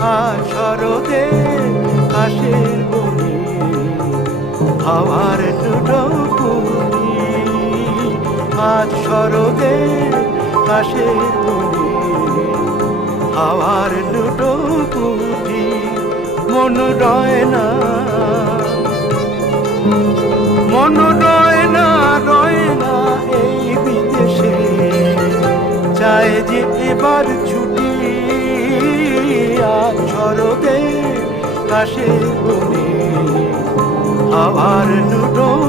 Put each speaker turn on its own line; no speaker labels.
আজ শরতে কাশের বনে, হাওয়ার দুটো কুটি আজ শরতে কাশের বনে, হাওয়ার দুটো কুটি মন রয় না। মন রয় না রয় না এই বিদেশে। চায় যে এবার ছুটি কাশে বনে আবার আজ